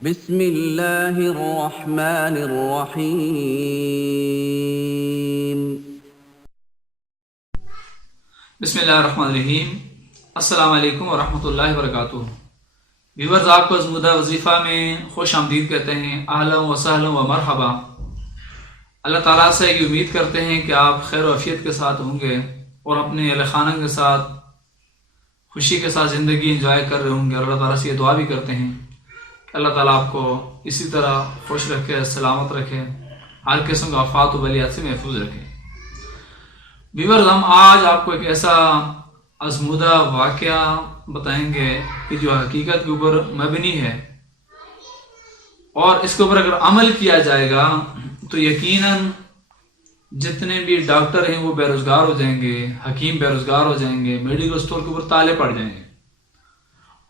بسم اللہ الرحمن الرحیم۔ بسم اللہ الرحمن الرحیم۔ السلام علیکم ورحمۃ اللہ وبرکاتہ۔ ویورز، آپ کو ازمودہ وظیفہ میں خوش آمدید کہتے ہیں۔ اہلا و سہلا و مرحبا۔ اللہ تعالیٰ سے یہ امید کرتے ہیں کہ آپ خیر و عافیت کے ساتھ ہوں گے اور اپنے اہل خانہ کے ساتھ خوشی کے ساتھ زندگی انجوائے کر رہے ہوں گے، اور اللہ تعالیٰ سے یہ دعا بھی کرتے ہیں کہ اللہ تعالیٰ آپ کو اسی طرح خوش رکھے، سلامت رکھے، ہر قسم کا آفات و بلیات سے محفوظ رکھے۔ ویورز، ہم آج آپ کو ایک ایسا ازمودہ واقعہ بتائیں گے کہ جو حقیقت کے اوپر مبنی ہے، اور اس کے اوپر اگر عمل کیا جائے گا تو یقیناً جتنے بھی ڈاکٹر ہیں وہ بے روزگار ہو جائیں گے، حکیم بے روزگار ہو جائیں گے، میڈیکل اسٹور کے اوپر تالے پڑ جائیں گے۔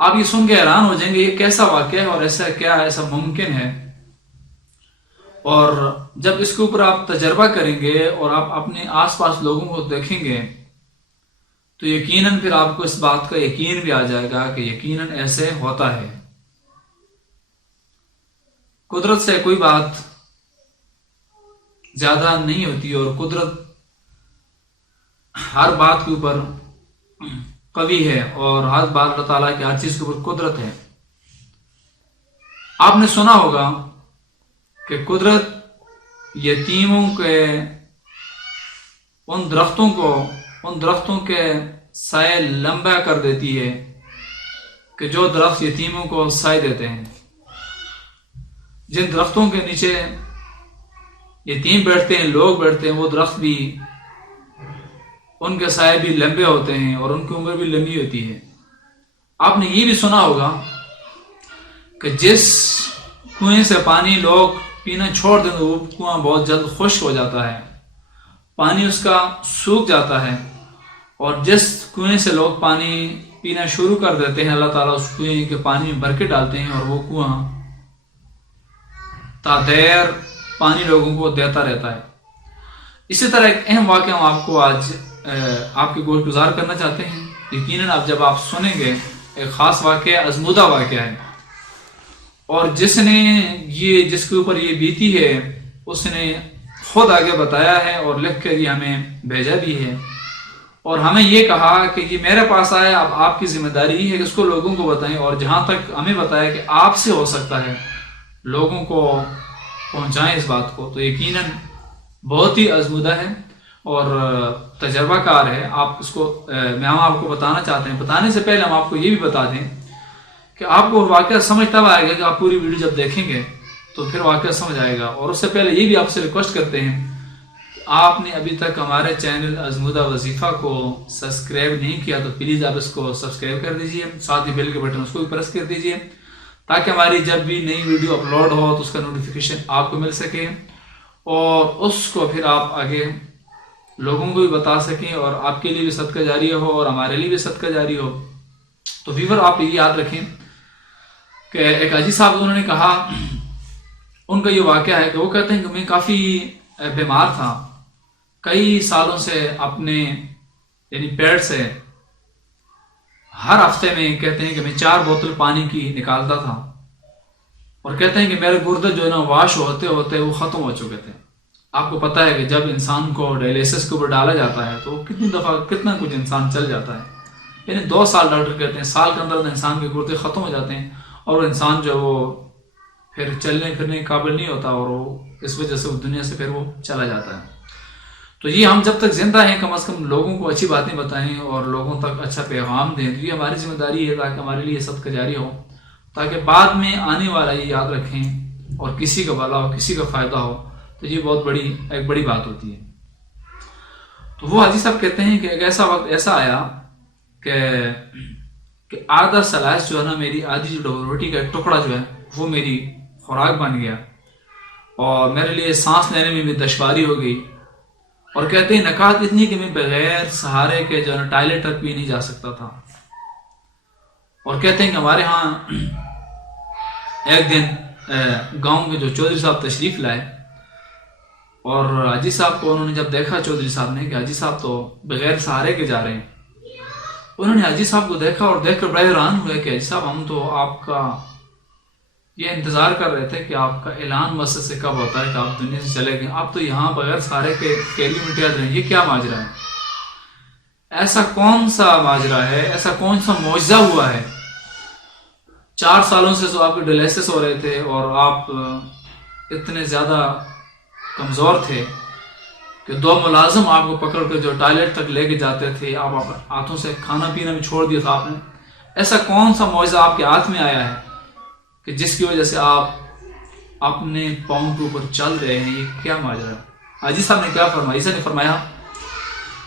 آپ یہ سن کے حیران ہو جائیں گے یہ کیسا واقعہ ہے اور ایسا کیا ہے، ایسا ممکن ہے۔ اور جب اس کے اوپر آپ تجربہ کریں گے اور آپ اپنے آس پاس لوگوں کو دیکھیں گے تو یقیناً پھر آپ کو اس بات کا یقین بھی آ جائے گا کہ یقیناً ایسے ہوتا ہے۔ قدرت سے کوئی بات زیادہ نہیں ہوتی، اور قدرت ہر بات کے اوپر قوی ہے، اور ہر بات اللہ تعالیٰ کی ہر چیز کے اوپر قدرت ہے۔ آپ نے سنا ہوگا کہ قدرت یتیموں کے ان درختوں کے سائے لمبا کر دیتی ہے کہ جو درخت یتیموں کو سائے دیتے ہیں۔ جن درختوں کے نیچے یتیم بیٹھتے ہیں، لوگ بیٹھتے ہیں، وہ درخت بھی ان کے سائے بھی لمبے ہوتے ہیں اور ان کی عمر بھی لمبی ہوتی ہے۔ آپ نے یہ بھی سنا ہوگا کہ جس کنویں سے پانی لوگ پینا چھوڑ دیں تو وہ کنواں بہت جلد خشک ہو جاتا ہے، پانی اس کا سوکھ جاتا ہے، اور جس کنویں سے لوگ پانی پینا شروع کر دیتے ہیں اللہ تعالیٰ اس کنویں کے پانی میں برکت ڈالتے ہیں، اور وہ کنواں تا دیر پانی لوگوں کو دیتا رہتا ہے۔ اسی طرح ایک اہم واقعہ ہم آپ کو آج آپ کے گوش گزار کرنا چاہتے ہیں۔ یقیناً جب آپ سنیں گے ایک خاص واقعہ، ازمودہ واقعہ ہے، اور جس کے اوپر یہ بیتی ہے اس نے خود آگے بتایا ہے اور لکھ کر یہ ہمیں بھیجا بھی ہے، اور ہمیں یہ کہا کہ یہ میرے پاس آیا، اب آپ کی ذمہ داری ہے کہ اس کو لوگوں کو بتائیں، اور جہاں تک ہمیں بتایا کہ آپ سے ہو سکتا ہے لوگوں کو پہنچائیں اس بات کو، تو یقیناً بہت ہی ازمودہ ہے اور تجربہ کار ہے۔ آپ اس کو ہم آپ کو بتانا چاہتے ہیں۔ بتانے سے پہلے ہم آپ کو یہ بھی بتا دیں کہ آپ کو واقعہ سمجھ تب آئے گا کہ آپ پوری ویڈیو جب دیکھیں گے تو پھر واقعہ سمجھ آئے گا۔ اور اس سے پہلے یہ بھی آپ سے ریکویسٹ کرتے ہیں کہ آپ نے ابھی تک ہمارے چینل ازمودہ وظیفہ کو سبسکرائب نہیں کیا تو پلیز آپ اس کو سبسکرائب کر دیجئے، ساتھ ہی بیل کے بٹن اس کو بھی پریس کر دیجئے تاکہ ہماری جب بھی نئی ویڈیو اپلوڈ ہو تو اس کا نوٹیفیکیشن آپ کو مل سکے، اور اس کو پھر آپ آگے لوگوں کو بھی بتا سکیں، اور آپ کے لیے بھی صدقہ جاریہ ہو اور ہمارے لیے بھی صدقہ جاری ہو۔ تو ویور، آپ یہ یاد رکھیں کہ ایک حاجی صاحب انہوں نے کہا، ان کا یہ واقعہ ہے کہ وہ کہتے ہیں کہ میں کافی بیمار تھا، کئی سالوں سے اپنے یعنی پیٹ سے ہر ہفتے میں کہتے ہیں کہ میں 4 بوتل پانی کی نکالتا تھا، اور کہتے ہیں کہ میرے گردے جو ہے نا واش ہوتے ہوتے وہ ختم ہو چکے تھے۔ آپ کو پتہ ہے کہ جب انسان کو ڈائلیسس کے اوپر ڈالا جاتا ہے تو کتنی دفعہ کتنا کچھ انسان چل جاتا ہے، یعنی 2 سال ڈاکٹر کہتے ہیں، سال کے اندر انسان کے گردے ختم ہو جاتے ہیں، اور وہ انسان جو وہ پھر چلنے پھرنے کے قابل نہیں ہوتا، اور وہ اس وجہ سے دنیا سے پھر وہ چلا جاتا ہے۔ تو یہ ہم جب تک زندہ ہیں کم از کم لوگوں کو اچھی باتیں بتائیں اور لوگوں تک اچھا پیغام دیں، تو یہ ہماری ذمہ داری ہے تاکہ ہمارے لیے صدقہ جاری ہو، تاکہ بعد میں آنے والا یہ یاد رکھیں اور کسی کا بھلا ہو، کسی کا فائدہ ہو، تو یہ بہت ایک بڑی بات ہوتی ہے۔ تو وہ حاجی صاحب کہتے ہیں کہ ایک ایسا وقت ایسا آیا کہ آدھا سلائس جو ہے نا، میری آدھی جو روٹی کا ٹکڑا جو ہے وہ میری خوراک بن گیا، اور میرے لیے سانس لینے میں بھی دشواری ہو گئی، اور کہتے ہیں نکات اتنی کہ میں بغیر سہارے کے جو ہے نا ٹائلٹ تک بھی نہیں جا سکتا تھا۔ اور کہتے ہیں کہ ہمارے ہاں ایک دن گاؤں کے جو چودھری صاحب تشریف لائے، اور حاجی صاحب کو انہوں نے جب دیکھا چودھری صاحب نے کہ حاجی صاحب تو بغیر سہارے کے جا رہے ہیں، انہوں نے حاجی صاحب کو دیکھا اور دیکھ کر بڑے حیران ہوئے کہ حاجی صاحب ہم تو آپ کا یہ انتظار کر رہے تھے کہ آپ کا اعلان مسجد سے کب ہوتا ہے کہ آپ دنیا سے چلے گئے. آپ تو یہاں بغیر سارے کے کیلی مٹیات رہے ہیں. یہ کیا ماجرا ہے؟ ایسا کون سا ماجرا ہے؟ ایسا کون سا معجزہ ہوا ہے؟ 4 سالوں سے جو آپ کے ڈائلسس ہو رہے تھے اور آپ اتنے زیادہ کمزور تھے کہ 2 ملازم آپ کو پکڑ کر جو ٹوائلٹ تک لے کے جاتے تھے، آپ ہاتھوں سے کھانا پینا بھی چھوڑ دیا تھا آپ نے. ایسا کون سا معجزہ آپ کے ہاتھ میں آیا ہے کہ جس کی وجہ سے آپ اپنے پاؤں کے اوپر چل رہے ہیں؟ یہ کیا ماجرا ہے؟ حاجی صاحب نے کیا فرمایا؟ اسے نے فرمایا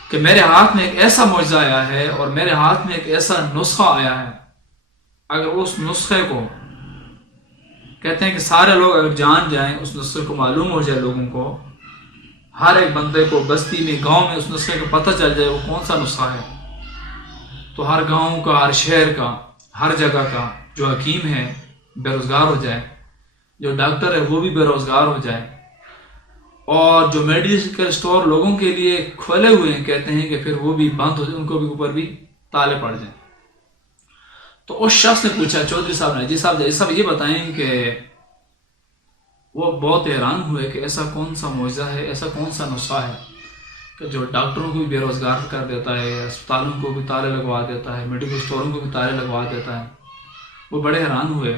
کہ میرے ہاتھ میں ایک ایسا معجزہ آیا ہے اور میرے ہاتھ میں ایک ایسا نسخہ آیا ہے، اگر اس نسخے کو کہتے ہیں کہ سارے لوگ اگر جان جائیں، اس نسخے کو معلوم ہو جائے، لوگوں کو، ہر ایک بندے کو بستی میں، گاؤں میں اس نسخے کا پتہ چل جائے وہ کون سا نسخہ ہے، تو ہر گاؤں کا، ہر شہر کا، ہر جگہ کا جو حکیم ہے بے روزگار ہو جائے، جو ڈاکٹر ہے وہ بھی بے روزگار ہو جائے، اور جو میڈیکل سٹور لوگوں کے لیے کھولے ہوئے ہیں کہتے ہیں کہ پھر وہ بھی بند ہو جائے، ان کو بھی اوپر بھی تالے پڑ جائیں. تو اس شخص نے پوچھا چودھری صاحب نے، جی صاحب یہ بتائیں کہ وہ بہت حیران ہوئے کہ ایسا کون سا معجزہ ہے، ایسا کون سا نسخہ ہے کہ جو ڈاکٹروں کو بھی بے روزگار کر دیتا ہے، اسپتالوں کو بھی تالے لگوا دیتا ہے، میڈیکل سٹوروں کو بھی تالے لگوا دیتا ہے. وہ بڑے حیران ہوئے.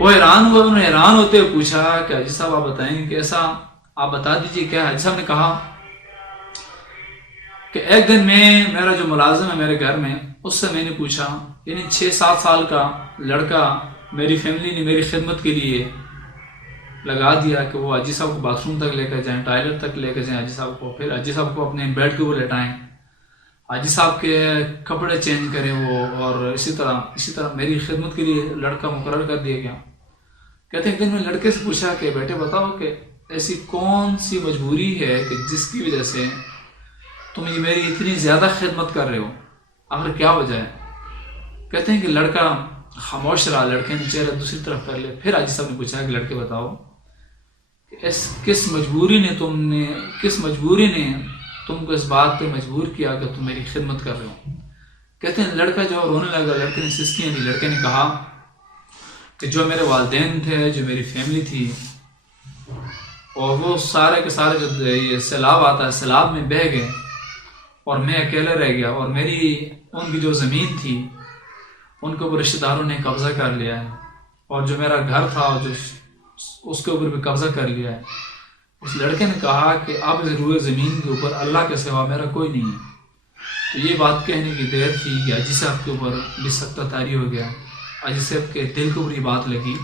انہوں نے حیران ہوتے ہوئے پوچھا کہ حاجی صاحب آپ بتائیں کہ ایسا آپ بتا دیجئے کیا. حاجی صاحب نے کہا کہ ایک دن میرا جو ملازم ہے میرے گھر میں، اس سے میں نے پوچھا، یعنی 6-7 سال کا لڑکا میری فیملی نے میری خدمت کے لیے لگا دیا کہ وہ حاجی صاحب کو باتھ روم تک لے کر جائیں، ٹوائلٹ تک لے کر جائیں حاجی صاحب کو، پھر حاجی صاحب کو اپنے بیڈ کے اوپر لٹائیں، حاجی صاحب کے کپڑے چینج کریں وہ، اور اسی طرح میری خدمت کے لیے لڑکا مقرر کر دیا گیا. کہتے ہیں کہ میں لڑکے سے پوچھا کہ بیٹے بتاؤ کہ ایسی کون سی مجبوری ہے کہ جس کی وجہ سے تم یہ میری اتنی زیادہ خدمت کر رہے ہو، آخر کیا وجہ ہے؟ کہتے ہیں کہ لڑکا خاموش رہا، لڑکے نے چہرہ دوسری طرف کر لیا. پھر حاجی صاحب نے پوچھا کہ لڑکے بتاؤ کہ کس مجبوری نے تم کو اس بات پہ مجبور کیا کہ تم میری خدمت کر رہے ہو. کہتے ہیں لڑکا جو رونے لگا، لڑکے نے سسکیاں دی. لڑکے نے کہا کہ جو میرے والدین تھے، جو میری فیملی تھی، اور وہ سارے کے سارے جو یہ سیلاب آتا ہے، سیلاب میں بہہ گئے اور میں اکیلا رہ گیا، اور ان کی جو زمین تھی ان کے اوپر رشتہ داروں نے قبضہ کر لیا ہے، اور جو میرا گھر تھا جو اس کے اوپر بھی قبضہ کر لیا ہے. اس لڑکے نے کہا کہ اب روئے زمین کے اوپر اللہ کے سوا میرا کوئی نہیں ہے. تو یہ بات کہنے کی دیر تھی کہ حاجی صاحب کے اوپر بھی سختہ طاری ہو گیا. حاجی صاحب کے دل کے اوپر یہ بات لگی،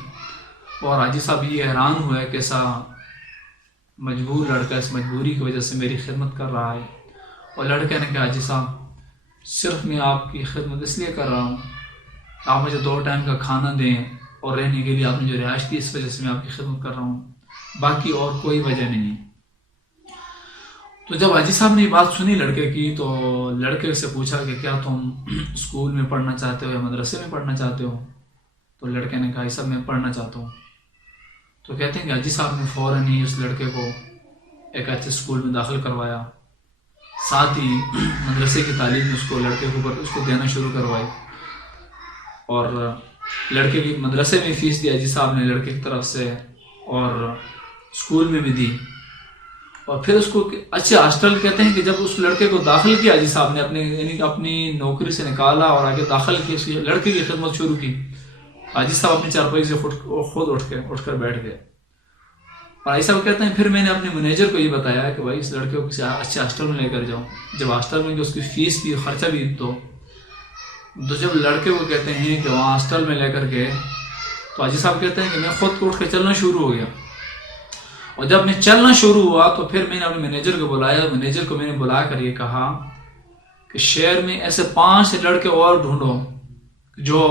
اور حاجی صاحب یہ حیران ہوا کہ ایسا مجبور لڑکا اس مجبوری کی وجہ سے میری خدمت کر رہا ہے. اور لڑکے نے کہا حاجی صاحب صرف میں آپ کی خدمت اس لیے کر رہا ہوں، آپ مجھے 2 ٹائم کا کھانا دیں اور رہنے کے لیے آپ نے جو رہائش دی، اس وجہ سے میں آپ کی خدمت کر رہا ہوں، باقی اور کوئی وجہ نہیں. تو جب حاجی صاحب نے یہ بات سنی لڑکے کی، تو لڑکے سے پوچھا کہ کیا تم اسکول میں پڑھنا چاہتے ہو یا مدرسے میں پڑھنا چاہتے ہو؟ تو لڑکے نے کہا یہ سب میں پڑھنا چاہتا ہوں. تو کہتے ہیں کہ حاجی صاحب نے فوراً ہی اس لڑکے کو ایک اچھے اسکول میں داخل کروایا، ساتھ ہی مدرسے کی تعلیم اس کو لڑکے کے اوپر اس کو دینا شروع کروائی، اور لڑکے کی مدرسے میں فیس دی حاجی صاحب نے لڑکے کی طرف سے، اور اسکول میں بھی دی. اور پھر اس کو اچھے ہاسٹل کہتے ہیں کہ جب اس لڑکے کو داخل کیا حاجی صاحب نے اپنی نوکری سے نکالا اور آگے داخل کی، اس لڑکے کی خدمت شروع کی. حاجی صاحب اپنی چارپائی سے خود اٹھ کر بیٹھ گئے. اور حاجی صاحب کہتے ہیں پھر میں نے اپنے مینیجر کو یہ بتایا کہ بھائی اس لڑکے کو کسی اچھے ہاسٹل میں لے کر جاؤ. جب ہاسٹل میں اس کی فیس بھی خرچہ بھی تو جب لڑکے کو کہتے ہیں کہ وہاں ہاسٹل میں لے کر گئے، تو حاجی صاحب کہتے ہیں کہ میں خود اٹھ کے چلنا شروع ہو گیا. اور جب میں چلنا شروع ہوا تو پھر میں نے اپنے مینیجر کو بلایا. مینیجر کو میں نے بلا کر یہ کہا کہ شہر میں ایسے 5 لڑکے اور ڈھونڈو جو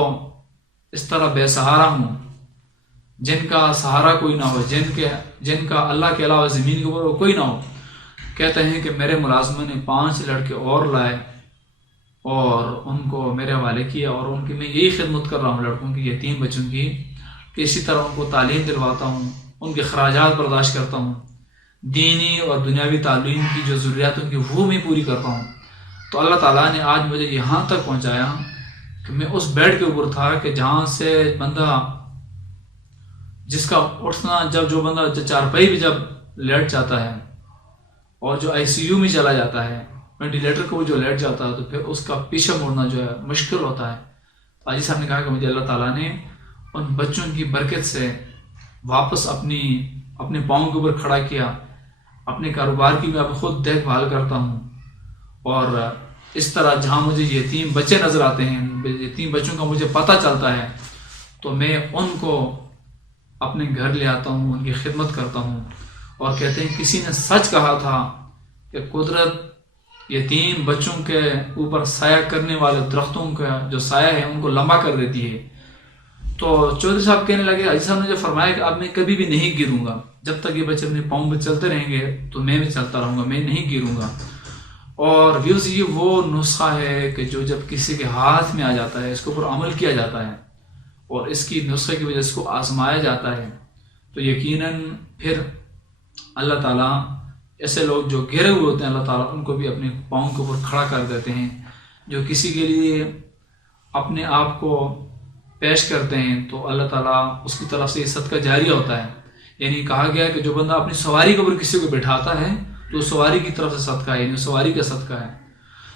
اس طرح بے سہارا ہوں، جن کا سہارا کوئی نہ ہو، جن کا اللہ کے علاوہ زمین کے اوپر کوئی نہ ہو. کہتے ہیں کہ میرے ملازموں نے 5 لڑکے اور لائے اور ان کو میرے حوالے کیا، اور ان کی میں یہی خدمت کر رہا ہوں لڑکوں کی، یتیم بچوں کی، کہ اسی طرح ان کو تعلیم دلواتا ہوں، ان کے اخراجات برداشت کرتا ہوں، دینی اور دنیاوی تعلیم کی جو ضروریات ان کی وہ میں پوری کرتا ہوں. تو اللہ تعالیٰ نے آج مجھے یہاں تک پہنچایا کہ میں اس بیڈ کے اوپر تھا کہ جہاں سے بندہ جس کا اٹھنا، جب جو بندہ چارپائی بھی جب لیٹ جاتا ہے اور جو آئی سی یو میں چلا جاتا ہے، وینٹیلیٹر کو جو لیٹ جاتا ہے، تو پھر اس کا پیچھے مڑنا جو ہے مشکل ہوتا ہے۔ حاجی صاحب نے کہا کہ مجھے اللہ تعالیٰ نے ان بچوں کی برکت سے واپس اپنے پاؤں کے اوپر کھڑا کیا، اپنے کاروبار کی میں اب خود دیکھ بھال کرتا ہوں، اور اس طرح جہاں مجھے یتیم بچے نظر آتے ہیں، یتیم بچوں کا مجھے پتہ چلتا ہے، تو میں ان کو اپنے گھر لے آتا ہوں، ان کی خدمت کرتا ہوں۔ اور کہتے ہیں کسی نے سچ کہا تھا کہ قدرت یتیم بچوں کے اوپر سایہ کرنے والے درختوں کا جو سایہ ہے ان کو لمبا کر دیتی ہے۔ تو چودھری صاحب کہنے لگے، حاجی صاحب نے جو فرمایا کہ اب میں کبھی بھی نہیں گروں گا، جب تک یہ بچے اپنے پاؤں پہ چلتے رہیں گے تو میں بھی چلتا رہوں گا، میں نہیں گروں گا۔ اور ویوز یہ وہ نسخہ ہے کہ جو جب کسی کے ہاتھ میں آ جاتا ہے، اس کے اوپر عمل کیا جاتا ہے اور اس کی نسخے کی وجہ سے اس کو آزمایا جاتا ہے، تو یقیناً پھر اللہ تعالیٰ ایسے لوگ جو گرے ہوئے ہوتے ہیں، اللہ تعالیٰ ان کو بھی اپنے پاؤں کے اوپر کھڑا کر دیتے ہیں۔ جو کسی کے لیے اپنے آپ کو پیش کرتے ہیں تو اللہ تعالیٰ اس کی طرف سے یہ صدقہ جاریہ ہوتا ہے۔ یعنی کہا گیا ہے کہ جو بندہ اپنی سواری کے اوپر کسی کو بٹھاتا ہے تو سواری کی طرف سے صدقہ ہے، یعنی سواری کا صدقہ ہے۔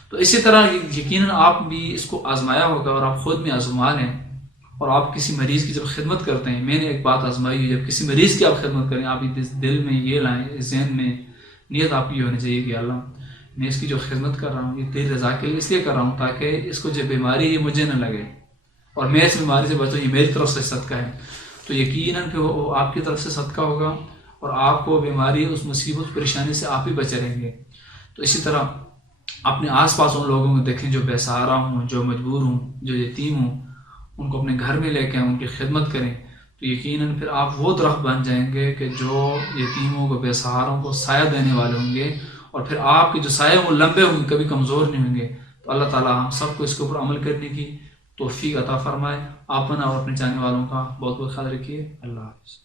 تو اسی طرح یقیناً آپ بھی اس کو آزمایا ہوگا اور آپ خود میں آزما لیں، اور آپ کسی مریض کی جب خدمت کرتے ہیں، میں نے ایک بات آزمائی ہے، جب کسی مریض کی آپ خدمت کریں، آپ دل میں یہ لائیں، ذہن میں نیت آپ کی ہونی چاہیے کہ اللہ میں اس کی جو خدمت کر رہا ہوں یہ تیری رضا کے لیے اس لیے کر رہا ہوں تاکہ اس کو جو بیماری ہے مجھے نہ لگے اور میں اس بیماری سے بچوں، یہ میری طرف سے صدقہ ہے۔ تو یقیناً کہ وہ آپ کی طرف سے صدقہ ہوگا اور آپ کو بیماری، اس مصیبت پریشانی سے آپ ہی بچے رہیں گے۔ تو اسی طرح اپنے آس پاس ان لوگوں کو دیکھیں جو بے سہارا ہوں، جو مجبور ہوں، جو یتیم ہوں، ان کو اپنے گھر میں لے کے ان کی خدمت کریں، تو یقیناً پھر آپ وہ درخت بن جائیں گے کہ جو یتیموں کو، بے سہاروں کو سایہ دینے والے ہوں گے، اور پھر آپ کے جو سایہ وہ لمبے ہوں گے، کبھی کمزور نہیں ہوں گے۔ تو اللہ تعالیٰ ہم سب کو اس کے اوپر عمل کرنے کی توفیق عطا فرمائے۔ اپنا اور اپنے چاہنے والوں کا بہت بہت خیال رکھیے۔ اللہ حافظ۔